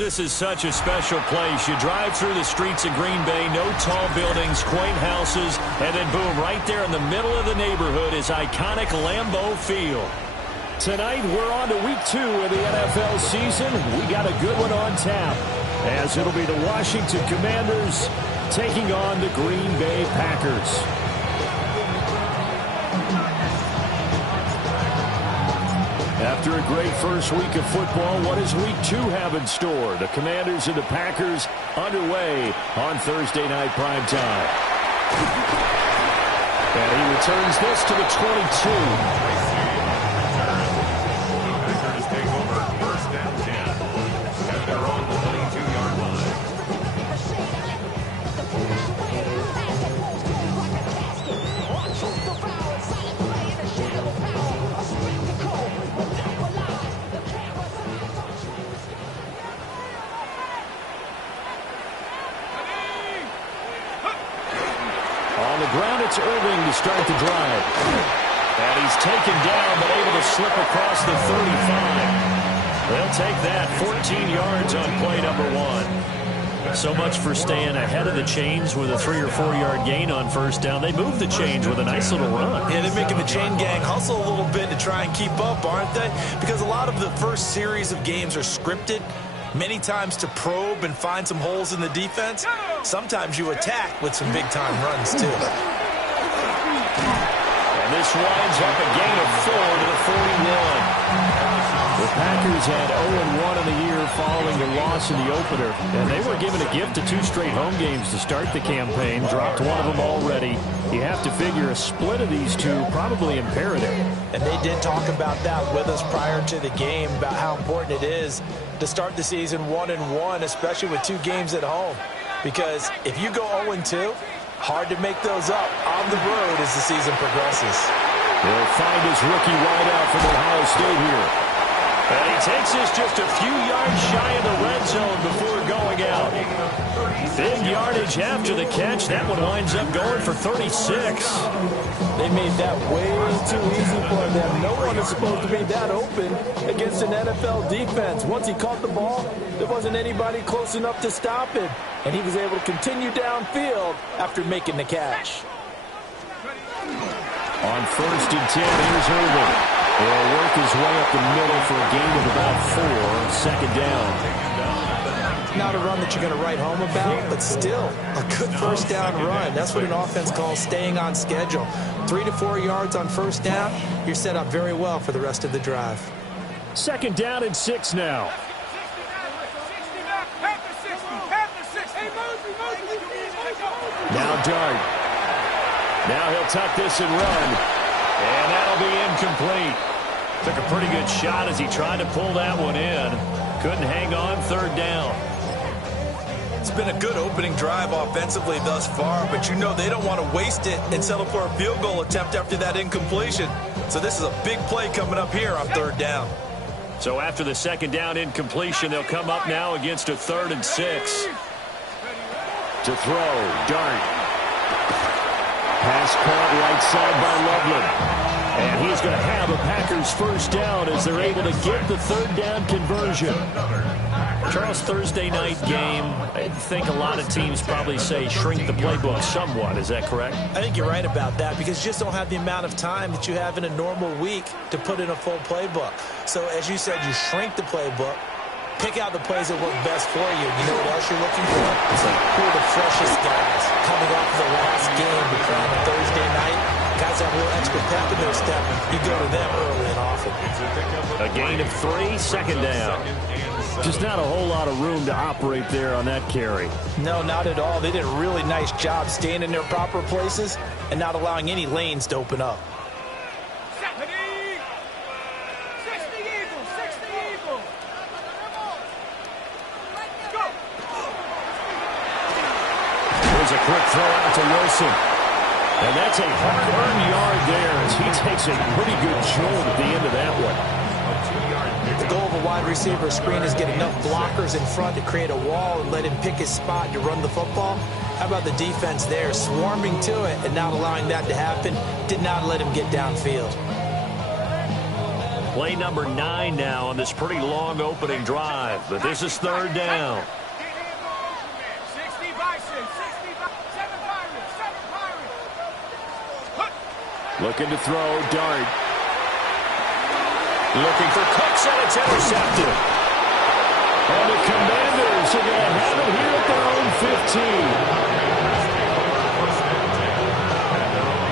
This is such a special place. You drive through the streets of Green Bay, no tall buildings, quaint houses, and then boom, right there in the middle of the neighborhood is iconic Lambeau Field. Tonight, we're on to week 2 of the NFL season. We got a good one on tap, as it'll be the Washington Commanders taking on the Green Bay Packers. After a great first week of football, what does week 2 have in store? The Commanders and the Packers underway on Thursday night primetime. And he returns this to the 22. It's Irving to start the drive. And he's taken down, but able to slip across the 35. They'll take that 14 yards on play number 1. So much for staying ahead of the chains with a 3 or 4 yard gain on first down. They move the chains with a nice little run. Yeah, they're making the chain gang hustle a little bit to try and keep up, aren't they? Because a lot of the first series of games are scripted. Many times to probe and find some holes in the defense. Sometimes you attack with some big-time runs, too. And this winds up a gain of 4 to the 41. The Packers had 0-1 in the year following the loss in the opener. And they were given a gift of 2 straight home games to start the campaign. Dropped one of them already. You have to figure a split of these 2 probably imperative. And they did talk about that with us prior to the game, about how important it is to start the season 1-1, especially with 2 games at home. Because if you go 0-2, hard to make those up on the road as the season progresses. He'll find his rookie wideout from Ohio State here. And he takes this just a few yards shy of the red zone before going out. Big yardage after the catch. That one winds up going for 36. They made that way too easy for them. No one is supposed to be that open against an NFL defense. Once he caught the ball, there wasn't anybody close enough to stop it. And he was able to continue downfield after making the catch. On 1st and 10, here's Irving. He'll work his way up the middle for a gain of about 4. Second down. Not a run that you're going to write home about, but still a good first down run. That's what an offense calls staying on schedule. 3 to 4 yards on first down, you're set up very well for the rest of the drive. Second down and 6 now. Now Dart. Now he'll tuck this and run. And that'll be incomplete. Took a pretty good shot as he tried to pull that one in. Couldn't hang on. 3rd down. It's been a good opening drive offensively thus far, but you know they don't want to waste it and settle for a field goal attempt after that incompletion. So this is a big play coming up here on 3rd down. So after the second down incompletion, they'll come up now against a 3rd and 6. To throw, Dart. Pass caught right side by Loveland. And he's going to have a Packers first down as they're able to get the 3rd down conversion. Charles, Thursday night game, I think a lot of teams probably say shrink the playbook somewhat. Is that correct? I think you're right about that because you just don't have the amount of time that you have in a normal week to put in a full playbook. So as you said, you shrink the playbook, pick out the plays that work best for you. You know what else you're looking for? It's like who are the freshest guys coming off the last game to play on a Thursday night? Guys have a little extra pep in their step. You go to them early and often. A gain of 3, second down. Just not a whole lot of room to operate there on that carry. No, not at all. They did a really nice job staying in their proper places and not allowing any lanes to open up. There's a quick throw out to Wilson. And that's a hard-earned yard there as he takes a pretty good jolt at the end of that one. The goal of a wide receiver screen is get enough blockers in front to create a wall and let him pick his spot to run the football. How about the defense there, swarming to it and not allowing that to happen, did not let him get downfield. Play number 9 now on this pretty long opening drive, but this is third down. Looking to throw, Dart. Looking for Cooks, and it's intercepted. And the Commanders are going to have it here at their own 15.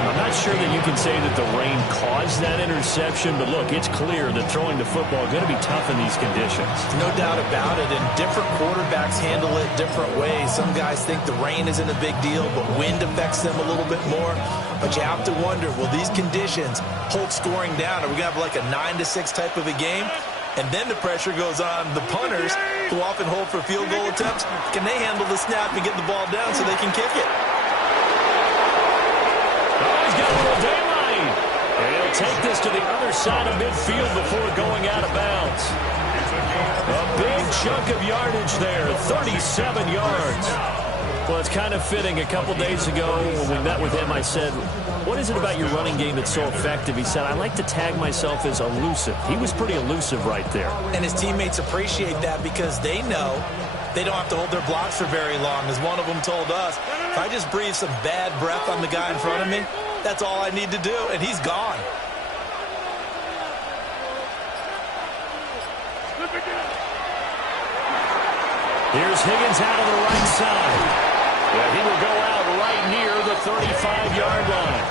I'm not sure that you can say that the rain caused that interception, but look, it's clear that throwing the football is going to be tough in these conditions. No doubt about it, and different quarterbacks handle it different ways. Some guys think the rain isn't a big deal, but wind affects them a little bit more. But you have to wonder, will these conditions hold scoring down? Are we going to have like a 9-6 type of a game? And then the pressure goes on the punters, who often hold for field goal attempts. Can they handle the snap and get the ball down so they can kick it? He's got a little daylight. And he'll take this to the other side of midfield before going out of bounds. A big chunk of yardage there, 37 yards. Well, it's kind of fitting. A couple days ago when we met with him, I said, what is it about your running game that's so effective? He said, I like to tag myself as elusive. He was pretty elusive right there. And his teammates appreciate that because they know they don't have to hold their blocks for very long. As one of them told us, if I just breathe some bad breath on the guy in front of me, that's all I need to do, and he's gone. Here's Higgins out of the right side. Yeah, he will go out right near the 35-yard line.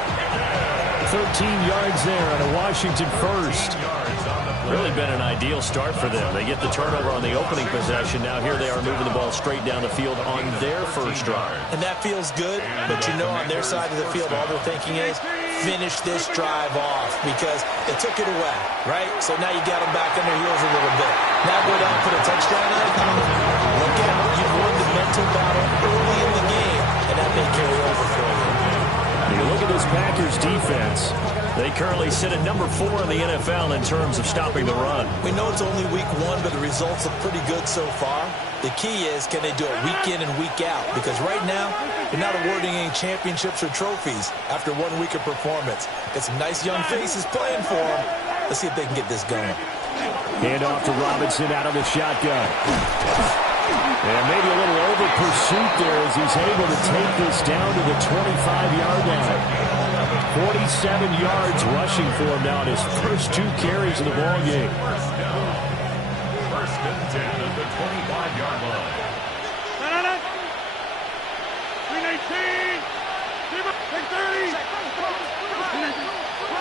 13 yards there on a Washington first. Really been an ideal start for them. They get the turnover on the opening possession. Now here they are moving the ball straight down the field on their first drive. And that feels good, but you know on their side of the field all they're thinking is finish this drive off because they took it away, right? So now you got them back on their heels a little bit. Now go down and put a touchdown on it. Look out. You've won the mental battle early in the game, and that may carry over for you. You look at this Packers defense. They currently sit at number 4 in the NFL in terms of stopping the run. We know it's only week 1, but the results look pretty good so far. The key is, can they do it week in and week out? Because right now, they're not awarding any championships or trophies after 1 week of performance. Got some nice young faces playing for them. Let's see if they can get this going. Hand off to Robinson out of the shotgun. And maybe a little over pursuit there as he's able to take this down to the 25-yard line. 47 yards rushing for him now in his first 2 carries of the ball game. First and 10 at the 25-yard line. 319. 30.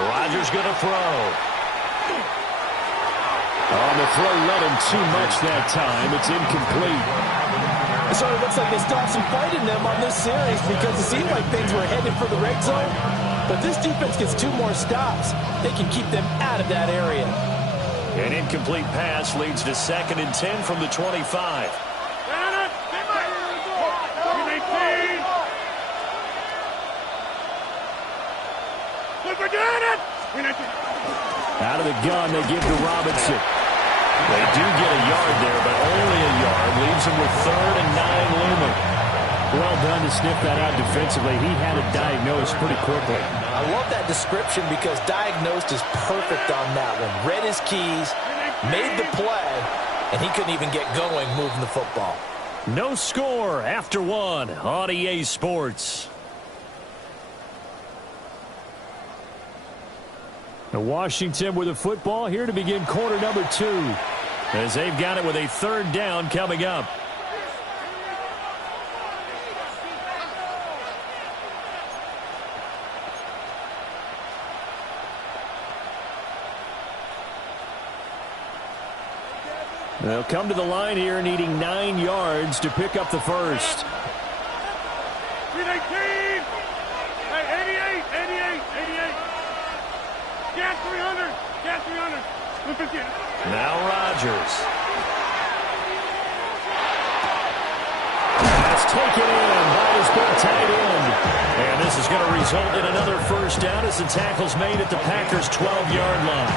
Rodgers going to throw. On the throw, led him too much that time. It's incomplete. So it looks like they still have some fight in them on this series because it seemed like things were headed for the red zone. But this defense gets 2 more stops. They can keep them out of that area. An incomplete pass leads to 2nd and 10 from the 25. Out of the gun, they give to Robinson. They do get a yard there, but only a yard. Leaves them with 3rd and 9 looming. Well done to sniff that out defensively. He had it diagnosed pretty quickly. I love that description because diagnosed is perfect on that one. Read his keys, made the play, and he couldn't even get going moving the football. No score after 1 on EA Sports. Now Washington with the football here to begin quarter number 2. As they've got it with a 3rd down coming up. They'll come to the line here needing 9 yards to pick up the first. 319. 88. Gas 300. Gas 300. 150. Now Rodgers. That's taken in by his big tight end. And this is going to result in another first down as the tackle's made at the Packers' 12-yard line.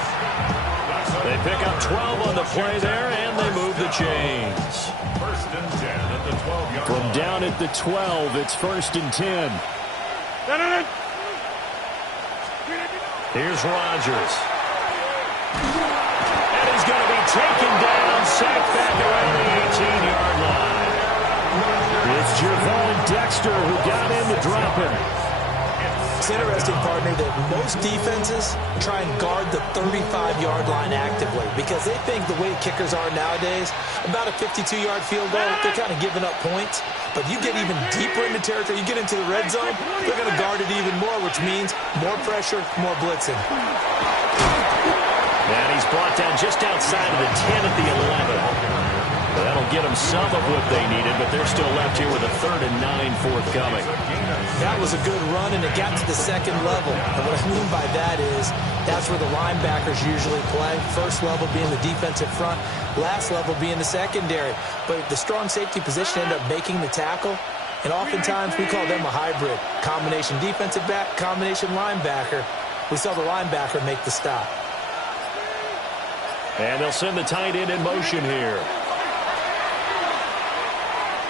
They pick up 12 on the play there, and they move the chains. First and 10 at the 12-yard line. From down at the 12, it's 1st and 10. Here's Rodgers. He's going to be taken down, sacked back around the 18-yard line. It's Gervon Dexter who got in to drop him. It's interesting, partner, that most defenses try and guard the 35-yard line actively because they think the way kickers are nowadays, about a 52-yard field goal, they're kind of giving up points. But you get even deeper into territory, you get into the red zone, they're going to guard it even more, which means more pressure, more blitzing. And he's brought down just outside of the 10 at the 11. That'll get them some of what they needed, but they're still left here with a 3rd and 9 forthcoming. That was a good run, and it got to the second level. And what I mean by that is that's where the linebackers usually play. First level being the defensive front, last level being the secondary. But the strong safety position ended up making the tackle, and oftentimes we call them a hybrid. Combination defensive back, combination linebacker. We saw the linebacker make the stop. And they'll send the tight end in motion here.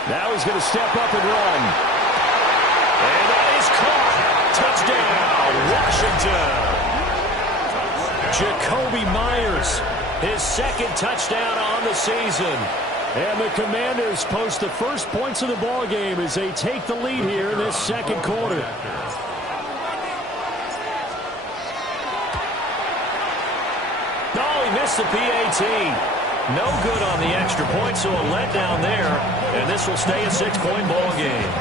Now he's going to step up and run. And that is caught. Touchdown, Washington. Jakobi Meyers, his 2nd touchdown on the season. And the Commanders post the first points of the ball game as they take the lead here in this 2nd quarter. Oh, he missed the PAT. No good on the extra point, so a letdown there. And this will stay a 6-point ball game.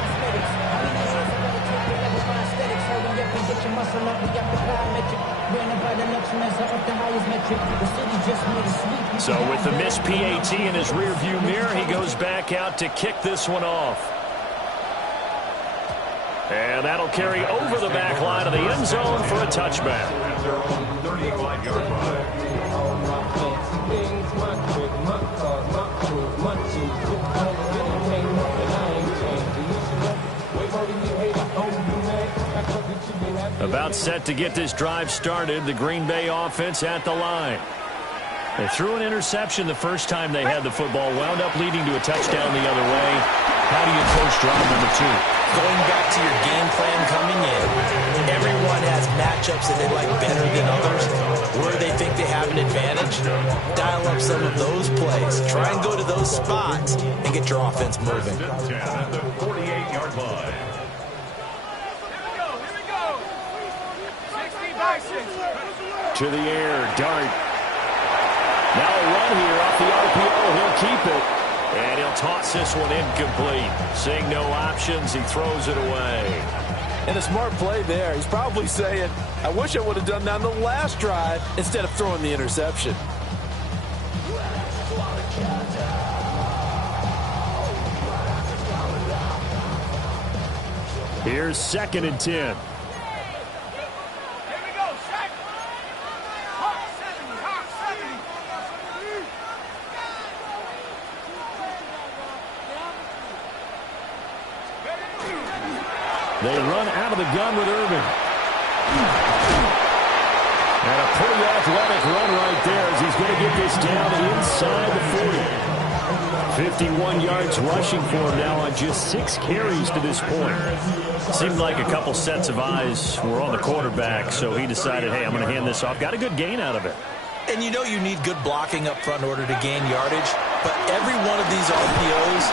So with the missed PAT in his rearview mirror, he goes back out to kick this one off. And that'll carry over the back line of the end zone for a touchback. 35-yard line. About set to get this drive started, the Green Bay offense at the line. They threw an interception the first time they had the football, wound up leading to a touchdown the other way. How do you approach drive number 2? Going back to your game plan coming in, everyone has matchups that they like better than others. Where they think they have an advantage, dial up some of those plays. Try and go to those spots and get your offense moving. At the 48-yard line. To the air, Dart. Now a run here off the RPO. He'll keep it. And he'll toss this one incomplete. Seeing no options, he throws it away. And a smart play there. He's probably saying, I wish I would have done that on the last drive instead of throwing the interception. Here's 2nd and 10. They run out of the gun with Irvin. And a pretty athletic run right there as he's going to get this down inside the 40. 51 yards rushing for him now on just 6 carries to this point. Seemed like a couple sets of eyes were on the quarterback, so he decided, hey, I'm going to hand this off. Got a good gain out of it. And you know you need good blocking up front in order to gain yardage, but every one of these RPOs,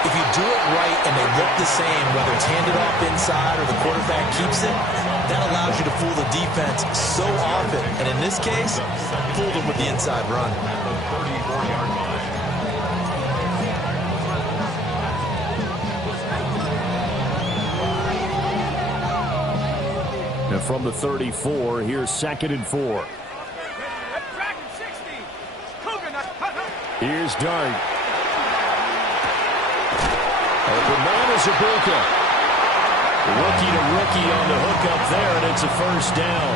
if you do it right and they look the same, whether it's handed off inside or the quarterback keeps it, that allows you to fool the defense so often. And in this case, fooled them with the inside run. 34-yard line. And from the 34, here's 2nd and 4. Here's Dart. Open man is Ibuka. Rookie to rookie on the hook up there, and it's a first down.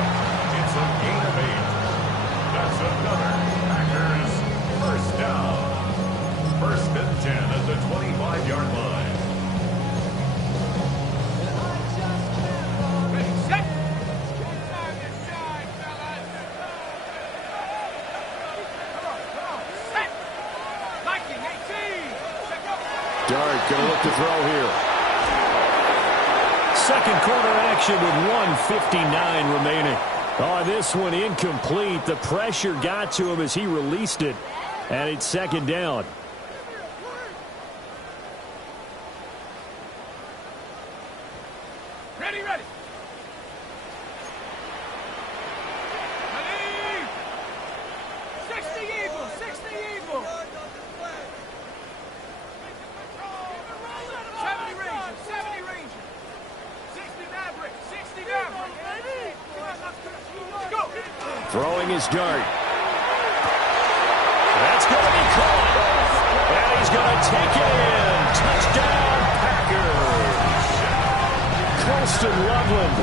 It's a gain of 8. That's another Packers first down. 1st and 10 at the 25-yard line. Dart going to look to throw here. 2nd quarter action with 1:59 remaining. Oh, this one incomplete. The pressure got to him as he released it, and it's second down. Ready. Ready. 60 Eagles. 60 Eagles. 70 Rangers. 70 Rangers. 60 Mavericks. 60 Mavericks. Let's go. Throwing his dart. That's going to be caught. And he's going to take it in. Touchdown, Packers. Colston Loveland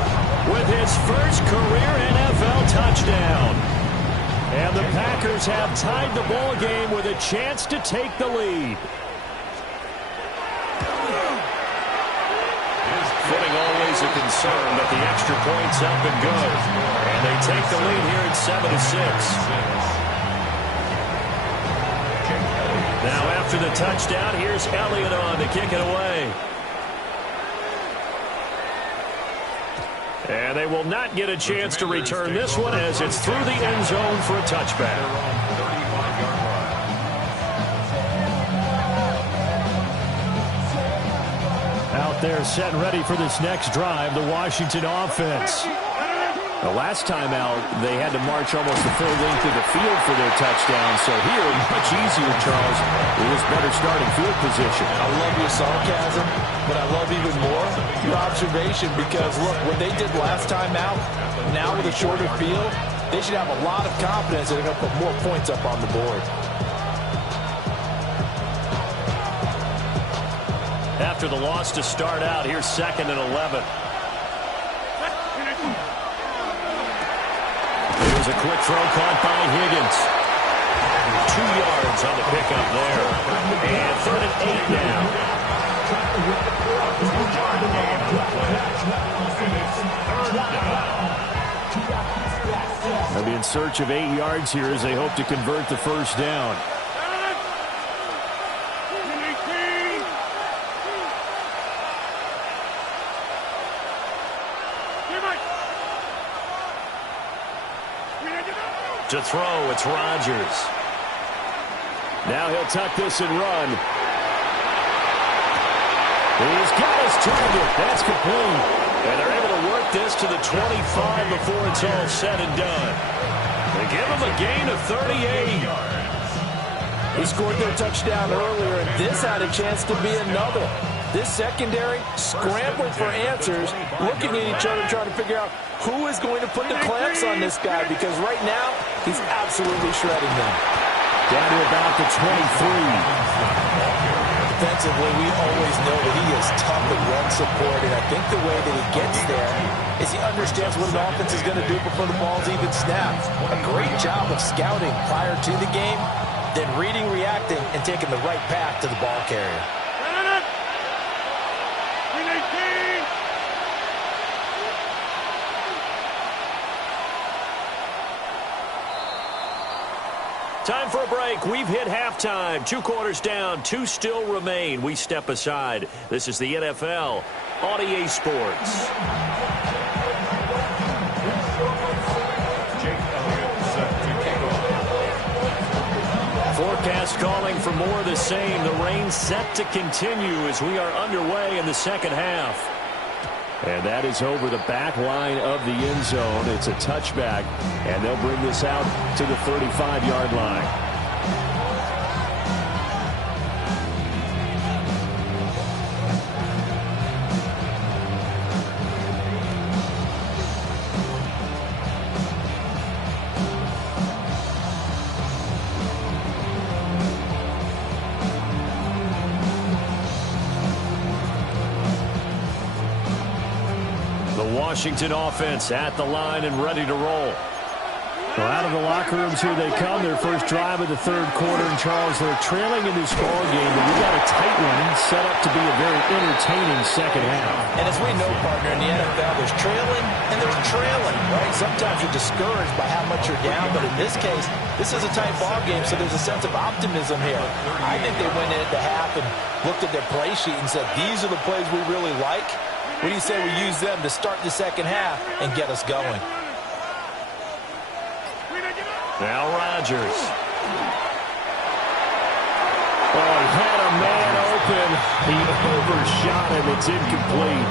with his first career NFL touchdown. And the Packers have tied the ball game with a chance to take the lead. Footing always a concern, but the extra point's up and good. And they take the lead here at 7-6. Now after the touchdown, here's Elliott on to kick it away. And they will not get a chance to return this one as it's through the end zone for a touchback. Out there set and ready for this next drive, the Washington offense. The last time out, they had to march almost the full length of the field for their touchdown. So here, much easier, Charles, with this better starting field position. I love your sarcasm, but I love even more your observation because, look, what they did last time out, now with a shorter field, they should have a lot of confidence that they're going to put more points up on the board. After the loss to start out, here's 2nd and 11. Here's a quick throw caught by Higgins. 2 yards on the pickup there. And 3rd and 8 now. They'll be in search of 8 yards here as they hope to convert the first down. To throw, it's Rodgers. Now he'll tuck this and run. He's got his target. That's complete. And they're able to work this to the 25 before it's all said and done. They give him a gain of 38. He scored their touchdown earlier, and this had a chance to be another. This secondary scrambled for answers, looking at each other, trying to figure out who is going to put the clamps on this guy, because right now, he's absolutely shredding them. Down to about the 23. Defensively, we always know that he is tough in run support, and I think the way that he gets there is he understands what an offense is going to do before the ball's even snapped. A great job of scouting prior to the game, then reading, reacting, and taking the right path to the ball carrier. Time for a break. We've hit halftime. 2 quarters down. 2 still remain. We step aside. This is the NFL on EA Sports. Forecast calling for more of the same. The rain set to continue as we are underway in the second half. And that is over the back line of the end zone. It's a touchback, and they'll bring this out to the 35-yard line. Washington offense at the line and ready to roll. Well, out of the locker rooms here they come. Their first drive of the 3rd quarter. And Charles, they're trailing in this ball game, but we got a tight one set up to be a very entertaining second half. And as we know, partner, in the NFL, there's trailing and there's trailing, right? Sometimes you're discouraged by how much you're down, but in this case, this is a tight ball game, so there's a sense of optimism here. I think they went into half and looked at their play sheet and said, these are the plays we really like. What do you say we use them to start the second half and get us going? Now Rodgers. Oh, he had a man open. He overshot him. It's incomplete.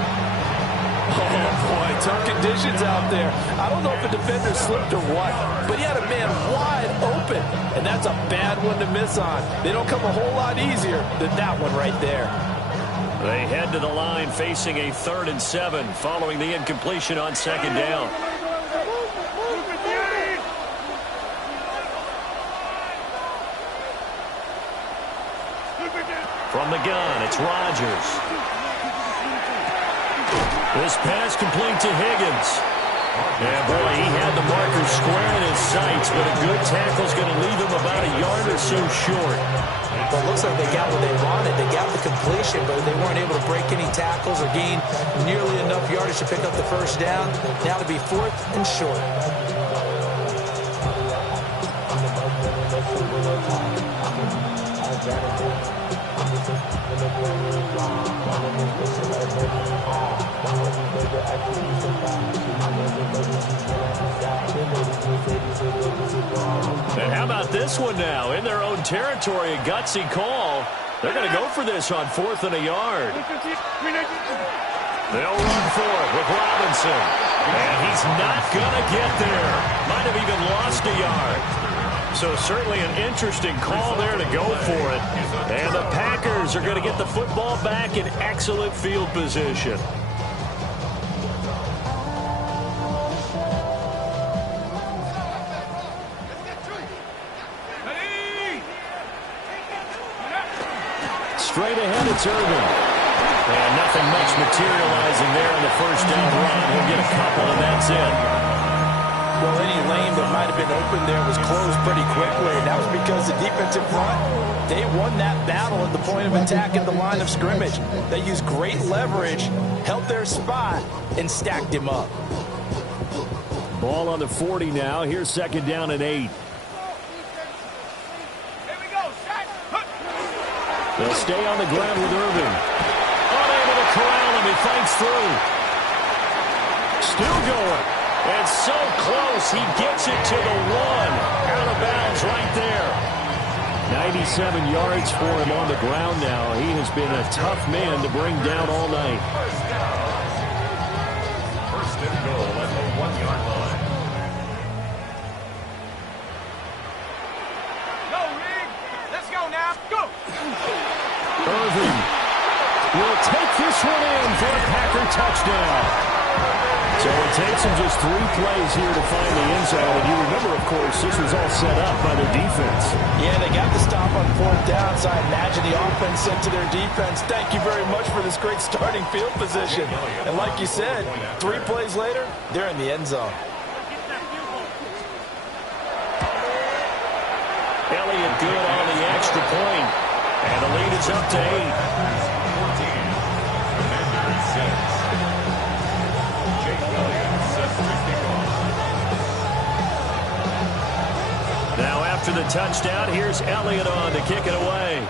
Oh, boy, tough conditions out there. I don't know if the defender slipped or what, but he had a man wide open, and that's a bad one to miss on. They don't come a whole lot easier than that one right there. They head to the line facing a 3rd and 7 following the incompletion on 2nd down. From the gun, it's Rodgers. This pass complete to Higgins. And boy, he had the marker square in his sights, but a good tackle's going to leave him about a yard or so short. Well, it looks like they got what they wanted. They got the completion, but they weren't able to break any tackles or gain nearly enough yardage to pick up the 1st down. Now to be 4th and short. And how about this one now? In their own territory, a gutsy call. They're going to go for this on 4th and a yard. They'll run for it with Robinson. And he's not going to get there. Might have even lost a yard. So certainly an interesting call there to go for it. And the Packers are going to get the football back in excellent field position. Straight ahead, it's Irvin. And nothing much materializing there in the 1st down run. He'll get a couple, and that's it. Well, any lane that might have been open there was closed pretty quickly. That was because the defensive front, they won that battle at the point of attack at the line of scrimmage. They used great leverage, held their spot, and stacked him up. Ball on the 40 now. Here's 2nd down and 8. They'll stay on the ground with Irvin. Unable to corral him. He fights through. Still going. And so close. He gets it to the 1. Out of bounds right there. 97 yards for him on the ground now. He has been a tough man to bring down all night. 1st and goal at the 1-yard line. Go, Rig. Let's go now. Go. Irvin will take this one in for a Packer touchdown. So it takes him just 3 plays here to find the end zone. And you remember, of course, this was all set up by their defense. Yeah, they got the stop on 4th down, so I imagine the offense said to their defense, thank you very much for this great starting field position. And like you said, 3 plays later, they're in the end zone. Elliott good on the extra point. And the lead is up to 8. 14. Commanders 6. Jake Elliott sets the kickoff. Now after the touchdown, here's Elliott on to kick it away.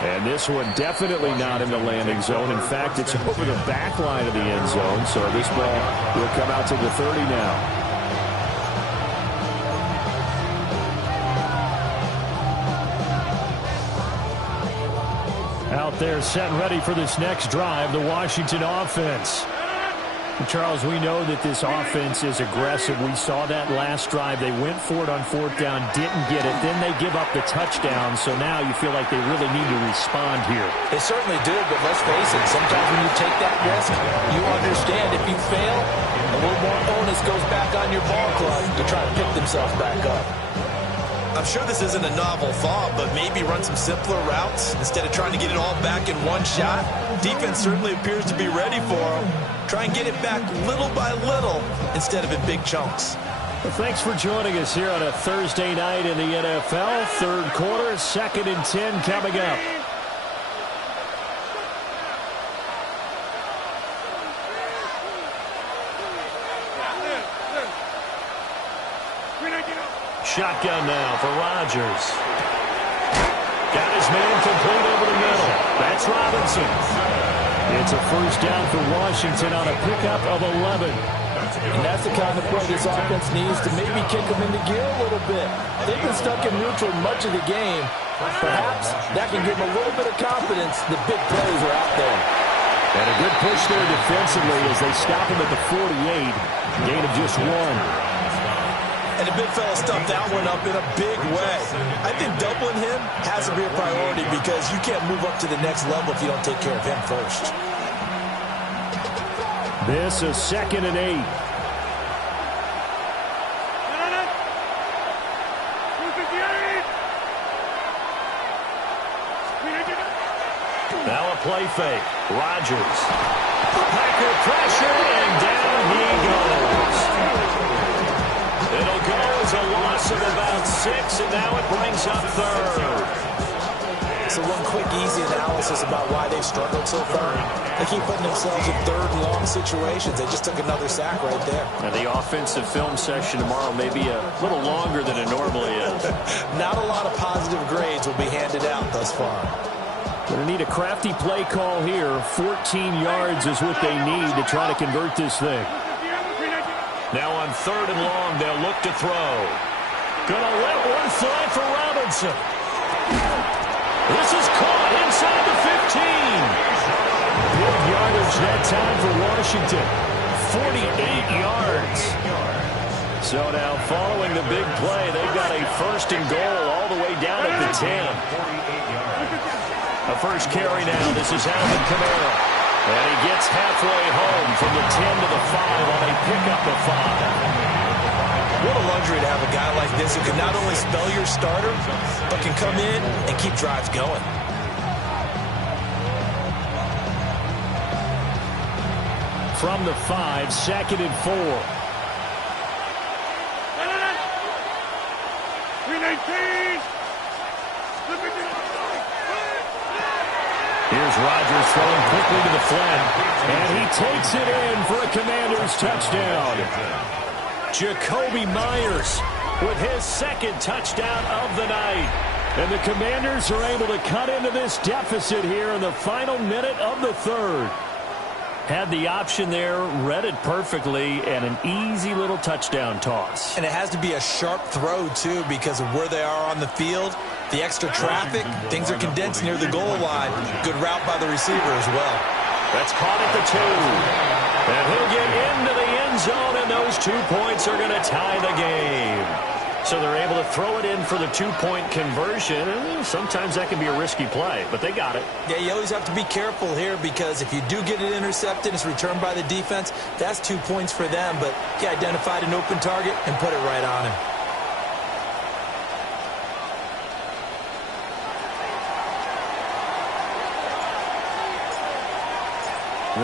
And this one definitely not in the landing zone. In fact, it's over the back line of the end zone. So this ball will come out to the 30 now. Out there set and ready for this next drive, the Washington offense. Charles, we know that this offense is aggressive. We saw that last drive. They went for it on 4th down, didn't get it. Then they give up the touchdown. So now you feel like they really need to respond here. They certainly do, but let's face it, sometimes when you take that risk, you understand if you fail, a little more onus goes back on your ball club to try to pick themselves back up. I'm sure this isn't a novel thought, but maybe run some simpler routes instead of trying to get it all back in one shot. Defense certainly appears to be ready for them. Try and get it back little by little instead of in big chunks. Well, thanks for joining us here on a Thursday night in the NFL. 3rd quarter, 2nd and 10 coming up. Shotgun now for Rodgers. Got his man complete over the middle. That's Robinson. It's a 1st down for Washington on a pickup of 11. And that's the kind of play this offense needs to maybe kick them into gear a little bit. They've been stuck in neutral much of the game. Perhaps that can give them a little bit of confidence. The big plays are out there. And a good push there defensively as they stop him at the 48. Gain of just 1. And the big fella stuffed that one up in a big way. I think doubling him has to be a priority because you can't move up to the next level if you don't take care of him first. This is 2nd and 8. Now a play fake. Rodgers. Packer pressure, and down he goes. It'll go as a loss of about 6, and now it brings up 3rd. So one quick, easy analysis about why they've struggled so far. They keep putting themselves in 3rd and long situations. They just took another sack right there. And the offensive film session tomorrow may be a little longer than it normally is. Not a lot of positive grades will be handed out thus far. Going to need a crafty play call here. 14 yards is what they need to try to convert this thing. Now on 3rd and long, they'll look to throw. Going to let one fly for Robinson. This is caught inside the 15. Big yardage that time for Washington. 48 yards. So now following the big play, they've got a 1st and goal all the way down at the 10. A first carry now. This is Alvin Kamara. And he gets halfway home from the 10 to the 5 on a pickup of 5. What a luxury to have a guy like this who can not only spell your starter, but can come in and keep drives going. From the 5, 2nd and 4. Here's Rodgers throwing quickly to the flat, and he takes it in for a Commanders touchdown. Jakobi Meyers with his 2nd touchdown of the night. And the Commanders are able to cut into this deficit here in the final minute of the 3rd. Had the option there, read it perfectly, and an easy little touchdown toss. And it has to be a sharp throw, too, because of where they are on the field. The extra traffic, things are condensed near the goal line. Good route by the receiver as well. That's caught at the 2. And he'll get into the end zone, and those 2 points are going to tie the game. So they're able to throw it in for the 2-point conversion. And sometimes that can be a risky play, but they got it. Yeah, you always have to be careful here because if you do get it intercepted, it's returned by the defense, that's 2 points for them. But he identified an open target and put it right on him.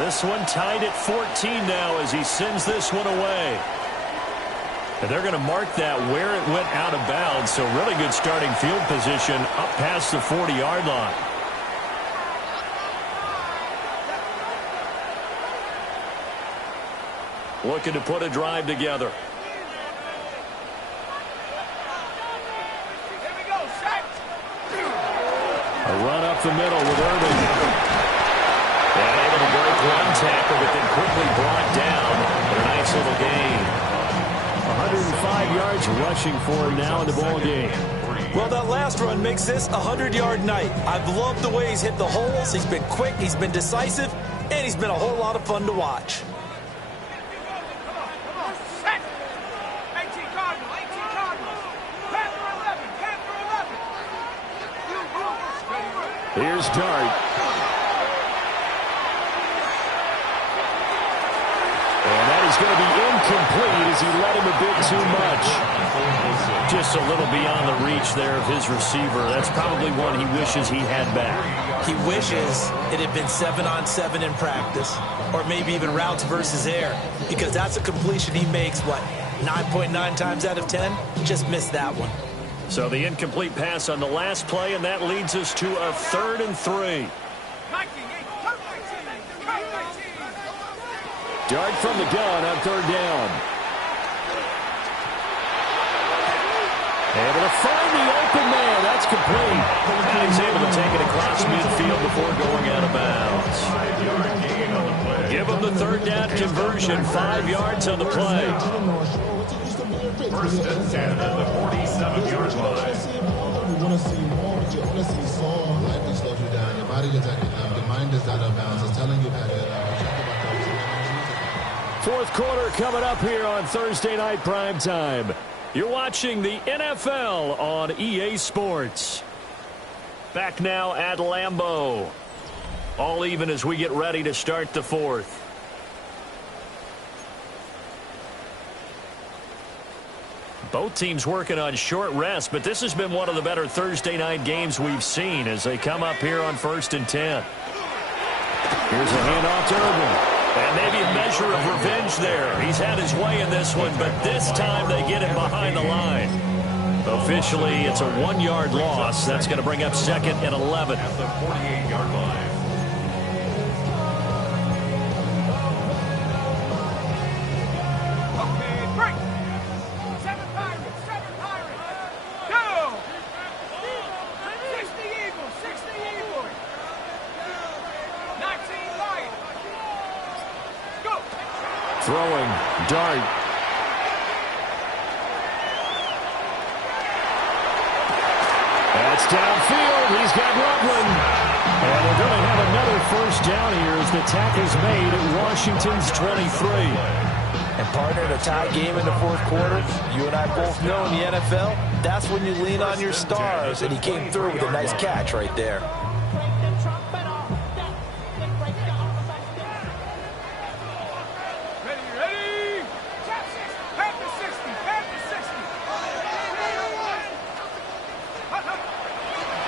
This one tied at 14 now as he sends this one away. And they're going to mark that where it went out of bounds. So really good starting field position up past the 40-yard line. Looking to put a drive together. Here we go, set. A run up the middle with Irving. And able to break one tackle, but then quickly brought down. But a nice little gain. 105 yards rushing for him now in the ball game. Well, that last run makes this a 100-yard night. I've loved the way he's hit the holes. He's been quick, he's been decisive, and he's been a whole lot of fun to watch. Come on, set. 18 Cardinals, 18 Cardinals. Panther 11, Panther 11. Here's Dart. And that is going to be incomplete as he led him a bit too much. Just a little beyond the reach there of his receiver. That's probably one he wishes he had back. He wishes it had been 7-on-7 in practice, or maybe even routes versus air, because that's a completion he makes, 9.9 times out of 10? Just missed that one. So the incomplete pass on the last play, and that leads us to a 3rd and 3. Dart from the gun on 3rd down. Able to find the open man. That's complete. And he's able to take it across midfield before going out of bounds. Give him the third down conversion. 5 yards on the play. First and 10 at the 47-yard line. You want to see more, but you want to see Saul. Life slows you down. Your body gets out of your mind is out of bounds. It's telling you that Fourth quarter coming up here on Thursday Night Primetime. You're watching the NFL on EA Sports. Back now at Lambeau. All even as we get ready to start the fourth. Both teams working on short rest, but this has been one of the better Thursday night games we've seen as they come up here on 1st and 10. Here's a handoff to Urban. And maybe a measure of revenge there. He's had his way in this one, but this time they get him behind the line. Officially, it's a 1-yard loss. That's going to bring up 2nd and 11. At the 48-yard line. Okay, break. 7 Pirates, 7 Pirates. Go! 60 Eagles, 60 Eagles. 19 Lions. Go! Throwing, dart. That's downfield. He's got Loveland. And they're going to have another first down here as the tackle's made at Washington's 23. And partner, in a tie game in the fourth quarter, you and I both know in the NFL, that's when you lean on your stars. And he came through with a nice catch right there. Ready? Head to 60, head to 60.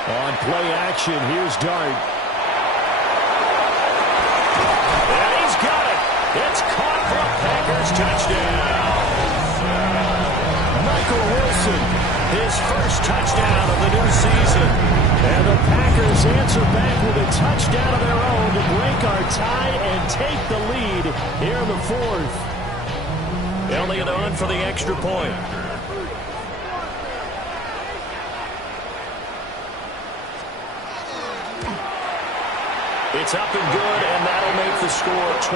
On play action, here's Dart. And he's got it. It's caught for a Packers touchdown. Michael Wilson, his first touchdown of the new season. And the Packers answer back with a touchdown of their own to break our tie and take the lead here in the fourth. Elliott on for the extra point. It's up and good, and that'll make the score 21-14.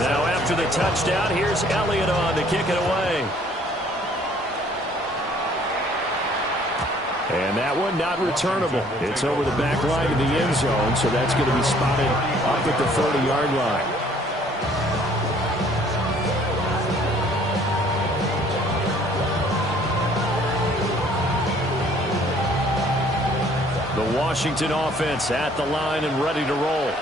Now after the touchdown, here's Elliott on to kick it away. And that one not returnable. It's over the back line of the end zone, so that's going to be spotted up at the 30-yard line. The Washington offense at the line and ready to roll.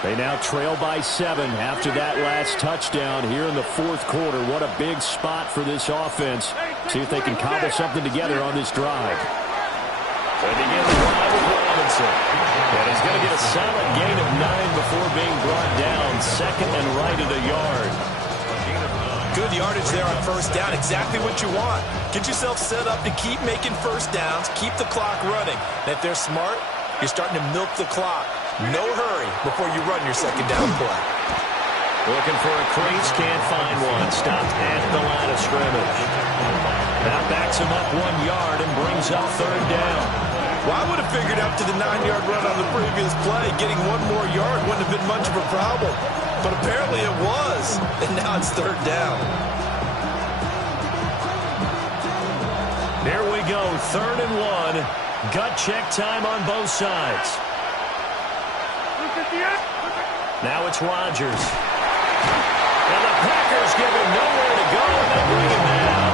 They now trail by 7 after that last touchdown here in the fourth quarter. What a big spot for this offense. See if they can cobble something together on this drive. They begin the drive with Robinson. And he's going to get a solid gain of 9 before being brought down. 2nd and right at a yard. Good yardage there on first down. Exactly what you want. Get yourself set up to keep making first downs. Keep the clock running. And if they're smart, you're starting to milk the clock. No hurry before you run your second down play. Looking for a crease, can't find one. Stopped at the line of scrimmage. That backs him up 1 yard and brings up third down. Well, I would have figured up to the 9-yard run on the previous play. Getting 1 more yard wouldn't have been much of a problem. But apparently it was. And now it's third down. Here we go, 3rd and 1. Gut check time on both sides. Now it's Rodgers. And the Packers give him nowhere to go, and they bring him down.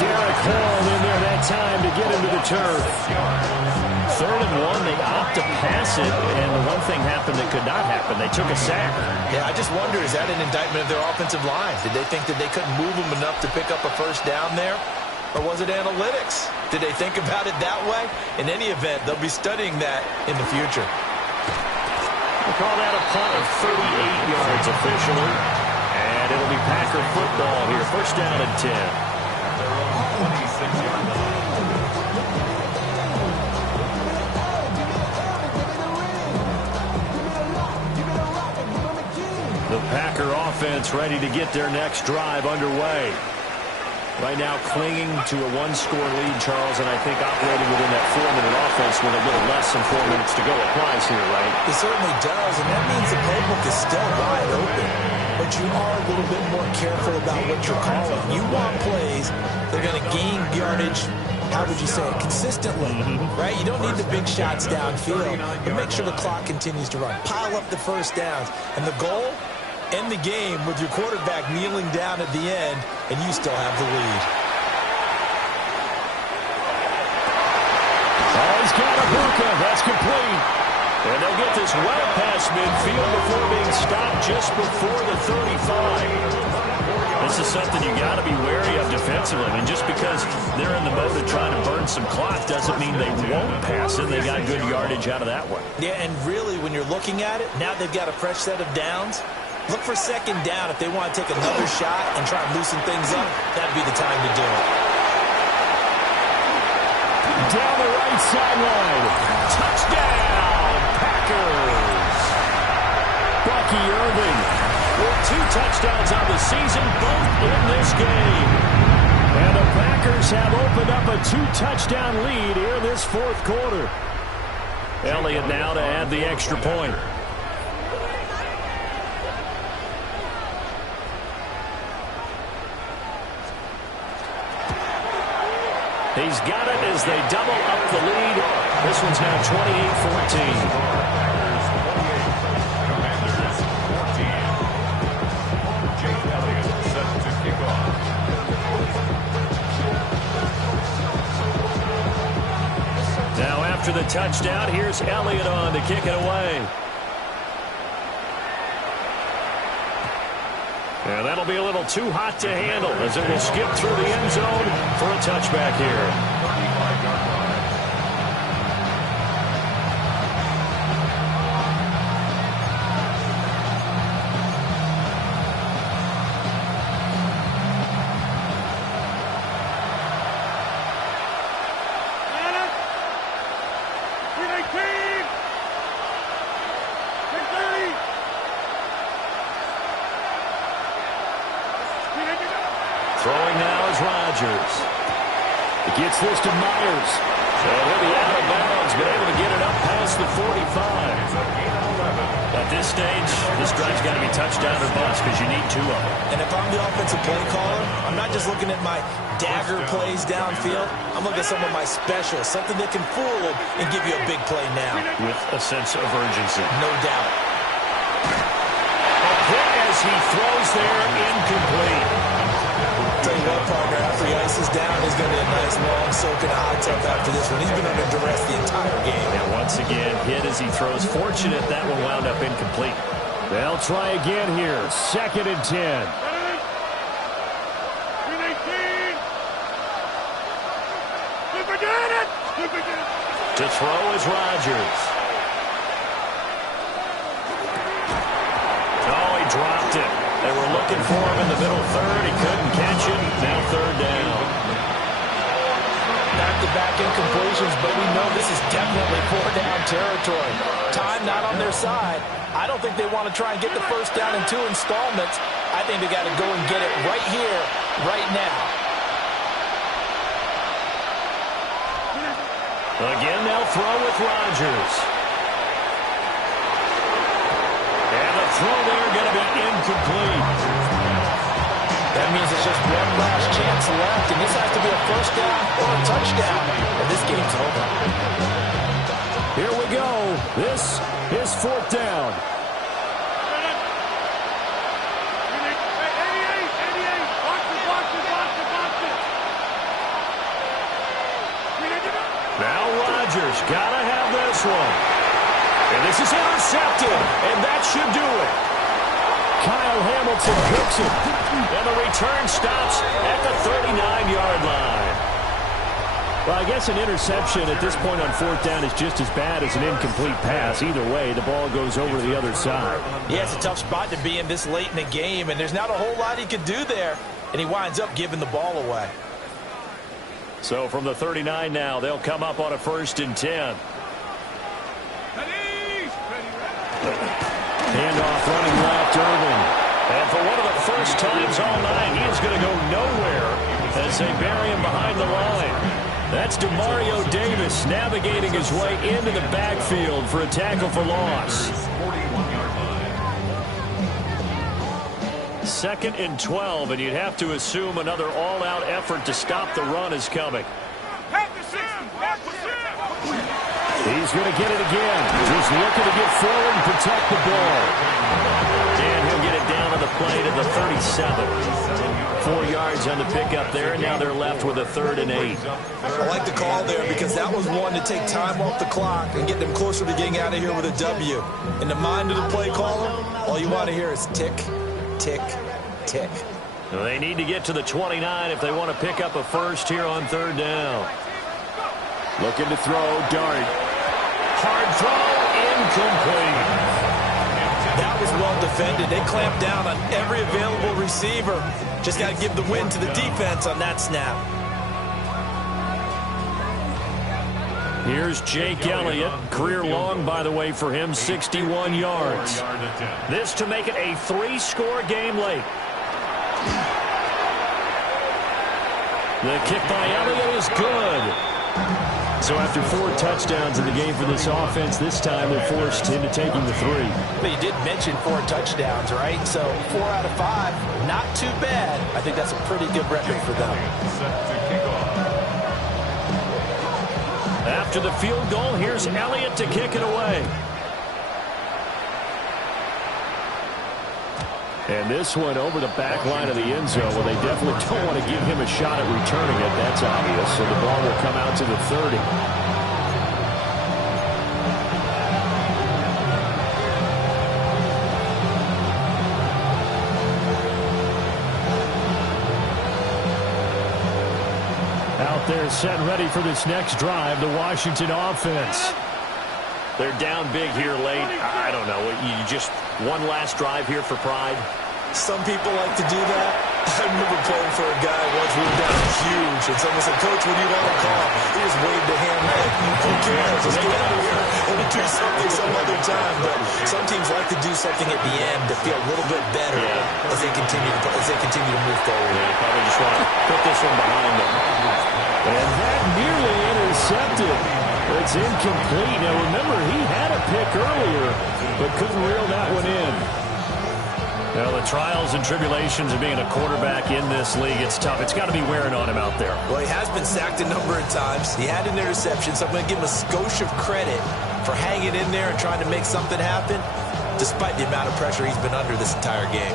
Derek Hall in there that time to get him to the turf. 3rd and 1, they opt to pass it, and one thing happened that could not happen. They took a sack. Yeah, I just wonder, is that an indictment of their offensive line? Did they think that they couldn't move them enough to pick up a first down there? Or was it analytics? Did they think about it that way? In any event, they'll be studying that in the future. We'll call that a punt of 38 yards officially. And it'll be Packer football here. First down and 10. They're on the 26-yard line. The Packer offense ready to get their next drive underway. Right now clinging to a one-score lead, Charles, and I think operating within that 4-minute offense with a little less than 4 minutes to go applies here, right? It certainly does, and that means the playbook is still wide open. But you are a little bit more careful about what you're calling. You want plays that are going to gain yardage, how would you say it, consistently, right? You don't need the big shots downfield, but make sure the clock continues to run. Pile up the first downs. And the goal, end the game with your quarterback kneeling down at the end, and you still have the lead. Oh, he's got a Ibuka. That's complete. And they'll get this well past midfield before being stopped just before the 35. This is something you got to be wary of defensively. I mean, just because they're in the mode of trying to burn some clock doesn't mean they won't pass it. They got good yardage out of that one. Yeah, and really, when you're looking at it, now they've got a fresh set of downs. Look for second down if they want to take another shot and try and loosen things up. That'd be the time to do it. Down the right sideline. Touchdown, Packers. Bucky Irving with 2 touchdowns on the season, both in this game. And the Packers have opened up a 2-touchdown lead here in this fourth quarter. Elliott now to add the extra point. He's got it as they double up the lead. This one's now 28-14. Now after the touchdown, here's Elliott on to kick it away. And that'll be a little too hot to handle as it will skip through the end zone for a touchback here. Throwing now is Rodgers. He gets this to Myers. So he'll be out of bounds, but able to get it up past the 45. At this stage, this drive's got to be touchdown or bust because you need 2 of them. And if I'm the offensive play caller, I'm not just looking at my dagger plays downfield. I'm looking at some of my specials, something that can fool them and give you a big play now. With a sense of urgency. No doubt. A hit as he throws there, incomplete. Tell you what, partner, after he ices down, he's going to be a nice long soak in a hot tub after this one. He's been under duress the entire game. And once again, hit as he throws. Fortunate that one wound up incomplete. They'll try again here. 2nd and 10. To throw is Rodgers. Oh, he dropped it. They were looking for him in the middle third. He couldn't catch it. Now 3rd down. Back-to-back incompletions, but we know this is definitely 4-down territory. Time not on their side. I don't think they want to try and get the first down in 2 installments. I think they got to go and get it right here, right now. Again, they'll throw with Rodgers. And the throw there going to be incomplete. That means it's just one last chance left, and this has to be a first down or a touchdown, and this game's over. Here we go. This is 4th down. Now Rodgers got to have this one. And this is intercepted, and that should do it. Kyle Hamilton hooks it, and the return stops at the 39-yard line. Well, I guess an interception at this point on 4th down is just as bad as an incomplete pass. Either way, the ball goes over to the other side. Yeah, it's a tough spot to be in this late in the game, and there's not a whole lot he could do there, and he winds up giving the ball away. So from the 39 now, they'll come up on a 1st and 10. Handoff running left, Irving. And for one of the first times all night, he is going to go nowhere as they bury him behind the line. That's Demario Davis navigating his way into the backfield for a tackle for loss. 2nd and 12, and you'd have to assume another all-out effort to stop the run is coming. He's going to get it again. Just looking to get forward and protect the ball. And he'll get it down on the play to the 37. 4 yards on the pickup there, and now they're left with a 3rd and 8. I like the call there because that was one to take time off the clock and get them closer to getting out of here with a W. In the mind of the play caller, all you want to hear is tick, tick, tick. Well, they need to get to the 29 if they want to pick up a first here on 3rd down. Looking to throw, Dart. Hard throw, incomplete. That was well defended. They clamped down on every available receiver. Just got to give the win to the defense on that snap. Here's Jake Elliott. Career long, by the way, for him, 61 yards. This to make it a 3-score game late. The kick by Elliott is good. So after 4 touchdowns in the game for this offense, this time they're forced into taking the 3. But you did mention 4 touchdowns, right? So 4 out of 5, not too bad. I think that's a pretty good record for them. After the field goal, here's Elliott to kick it away. And this one over the back line of the end zone. Well, they definitely don't want to give him a shot at returning it. That's obvious. So the ball will come out to the 30. Out there set and ready for this next drive, the Washington offense. They're down big here late. I don't know. You just one last drive here for pride. Some people like to do that. I remember playing for a guy once. We were down huge, and someone said, "Coach, what do you want to call?" He just waved a hand. Hey, who cares? Let's get out of here and we'll do something some other time. But some teams like to do something at the end to feel a little bit better as they continue to move forward. They probably just want to put this one behind them. And that nearly intercepted. It's incomplete. Now, remember, he had a pick earlier, but couldn't reel that one in. Now, the trials and tribulations of being a quarterback in this league, it's tough. It's got to be wearing on him out there. Well, he has been sacked a number of times. He had an interception, so I'm going to give him a skosh of credit for hanging in there and trying to make something happen, despite the amount of pressure he's been under this entire game.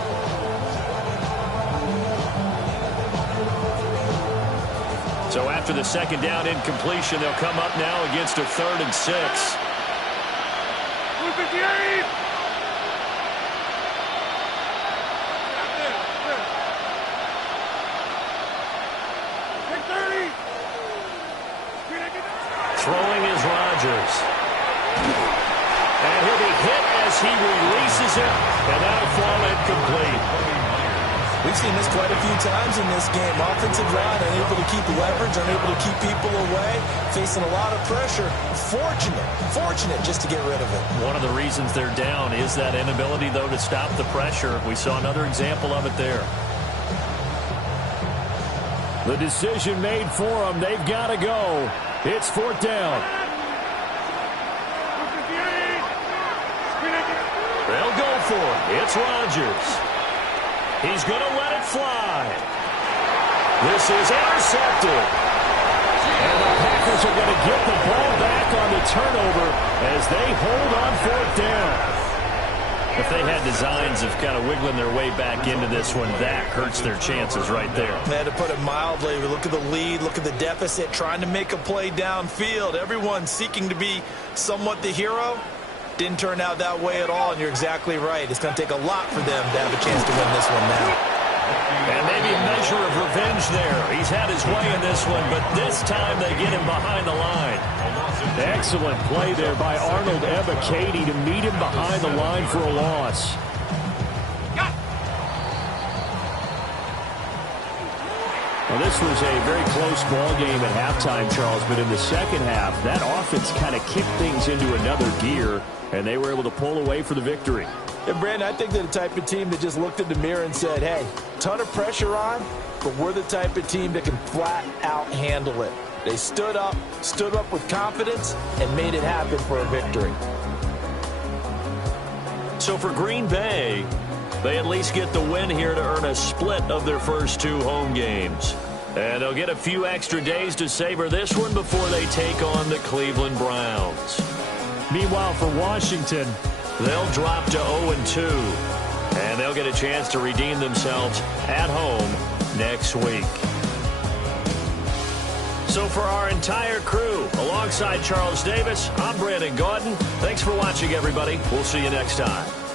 So after the 2nd down incompletion, they'll come up now against a 3rd and 6. Throwing is Rodgers. And he'll be hit as he releases it, and that'll fall incomplete. We've seen this quite a few times in this game. Offensive line unable to keep leverage, unable to keep people away, facing a lot of pressure. Fortunate just to get rid of it. One of the reasons they're down is that inability, though, to stop the pressure. We saw another example of it there. The decision made for them. They've got to go. It's 4th down. They'll go for it. It's Rodgers. He's going to let it fly. This is intercepted. And the Packers are going to get the ball back on the turnover as they hold on 4th down. If they had designs of kind of wiggling their way back into this one, that hurts their chances right there. Man, to put it mildly, look at the lead, look at the deficit, trying to make a play downfield. Everyone seeking to be somewhat the hero. Didn't turn out that way at all, and you're exactly right. It's going to take a lot for them to have a chance to win this one now. And maybe a measure of revenge there. He's had his way in this one, but this time they get him behind the line. Excellent play there by Arnold Ebiketie to meet him behind the line for a loss. Well, this was a very close ball game at halftime, Charles, but in the second half, that offense kind of kicked things into another gear, and they were able to pull away for the victory. And, Brandon, I think they're the type of team that just looked in the mirror and said, hey, ton of pressure on, but we're the type of team that can flat out handle it. They stood up with confidence, and made it happen for a victory. So for Green Bay, they at least get the win here to earn a split of their first 2 home games. And they'll get a few extra days to savor this one before they take on the Cleveland Browns. Meanwhile, for Washington, they'll drop to 0-2, and they'll get a chance to redeem themselves at home next week. So for our entire crew, alongside Charles Davis, I'm Brandon Gaudin. Thanks for watching, everybody. We'll see you next time.